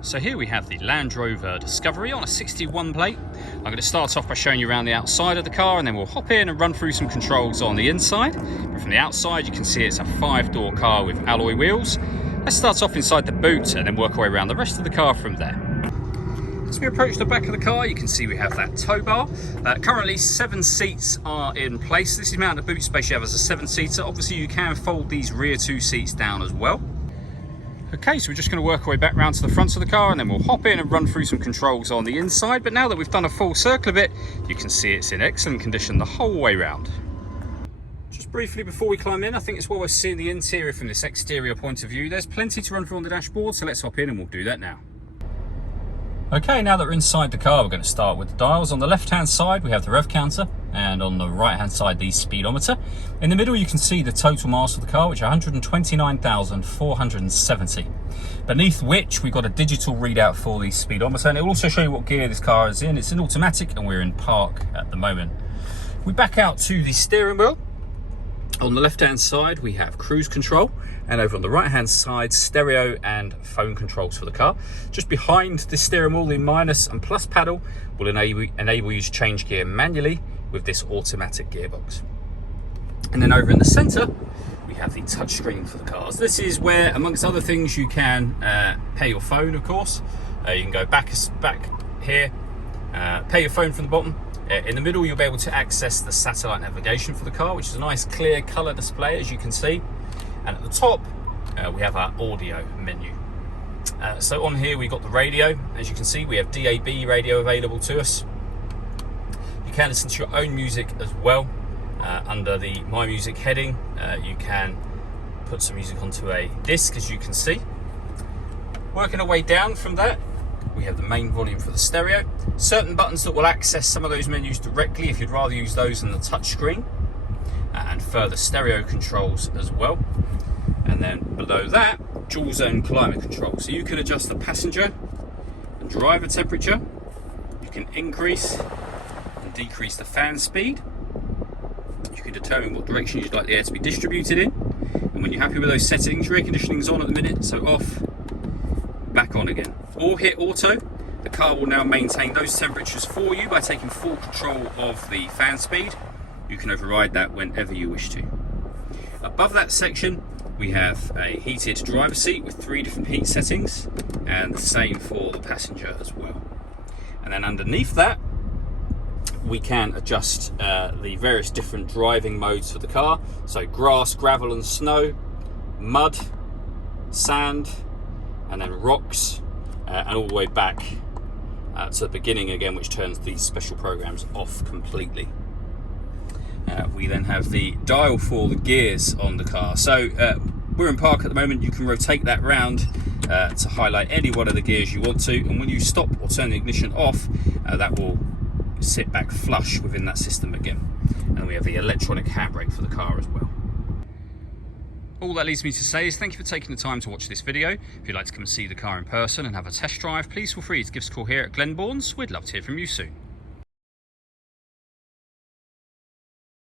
So here we have the Land Rover Discovery on a 61 plate. I'm going to start off by showing you around the outside of the car, and then we'll hop in and run through some controls on the inside. But from the outside you can see it's a 5-door car with alloy wheels. Let's start off inside the boot and then work our way around the rest of the car from there. As we approach the back of the car, you can see we have that tow bar. Currently 7 seats are in place. This is the amount of boot space you have as a 7-seater. Obviously you can fold these rear 2 seats down as well. Okay, so we're just going to work our way back round to the front of the car, and then we'll hop in and run through some controls on the inside. But now that we've done a full circle of it, you can see it's in excellent condition the whole way round. Just briefly before we climb in, I think it's well worth seeing the interior from this exterior point of view. There's plenty to run through on the dashboard, so let's hop in and we'll do that now. Okay, now that we're inside the car, we're going to start with the dials. On the left-hand side, we have the rev counter, and on the right-hand side, the speedometer. In the middle, you can see the total miles of the car, which are 129,470. Beneath which, we've got a digital readout for the speedometer, and it will also show you what gear this car is in. It's in automatic, and we're in park at the moment. We back out to the steering wheel. On the left-hand side, we have cruise control, and over on the right-hand side, stereo and phone controls for the car. Just behind the steering wheel, the minus and plus paddle will enable you to change gear manually with this automatic gearbox. And then over in the center, we have the touchscreen for the cars. This is where, amongst other things, you can pay your phone, of course. You can go back here, pay your phone from the bottom. In the middle, you'll be able to access the satellite navigation for the car, which is a nice clear color display, as you can see. And at the top, we have our audio menu. So on here, we've got the radio. As you can see, we have DAB radio available to us. You can listen to your own music as well. Under the My Music heading, you can put some music onto a disc, as you can see. Working our way down from that, we have the main volume for the stereo. Certain buttons that will access some of those menus directly if you'd rather use those than the touch screen. And further stereo controls as well. And then below that, dual zone climate control. So you can adjust the passenger and driver temperature. You can increase and decrease the fan speed. You can determine what direction you'd like the air to be distributed in. And when you're happy with those settings, your air conditioning's on at the minute, so off, back on again. Or hit auto. The car will now maintain those temperatures for you by taking full control of the fan speed. You can override that whenever you wish to. Above that section, we have a heated driver's seat with 3 different heat settings, and the same for the passenger as well. And then underneath that, we can adjust the various different driving modes for the car. So grass, gravel and snow, mud, sand, and then rocks, and all the way back to the beginning again, which turns these special programs off completely. We then have the dial for the gears on the car. So we're in park at the moment. You can rotate that round to highlight any one of the gears you want to, and when you stop or turn the ignition off, that will sit back flush within that system again. And we have the electronic handbrake for the car as well. All that leaves me to say is thank you for taking the time to watch this video. If you'd like to come and see the car in person and have a test drive, please feel free to give us a call here at Glenbourne's. We'd love to hear from you soon.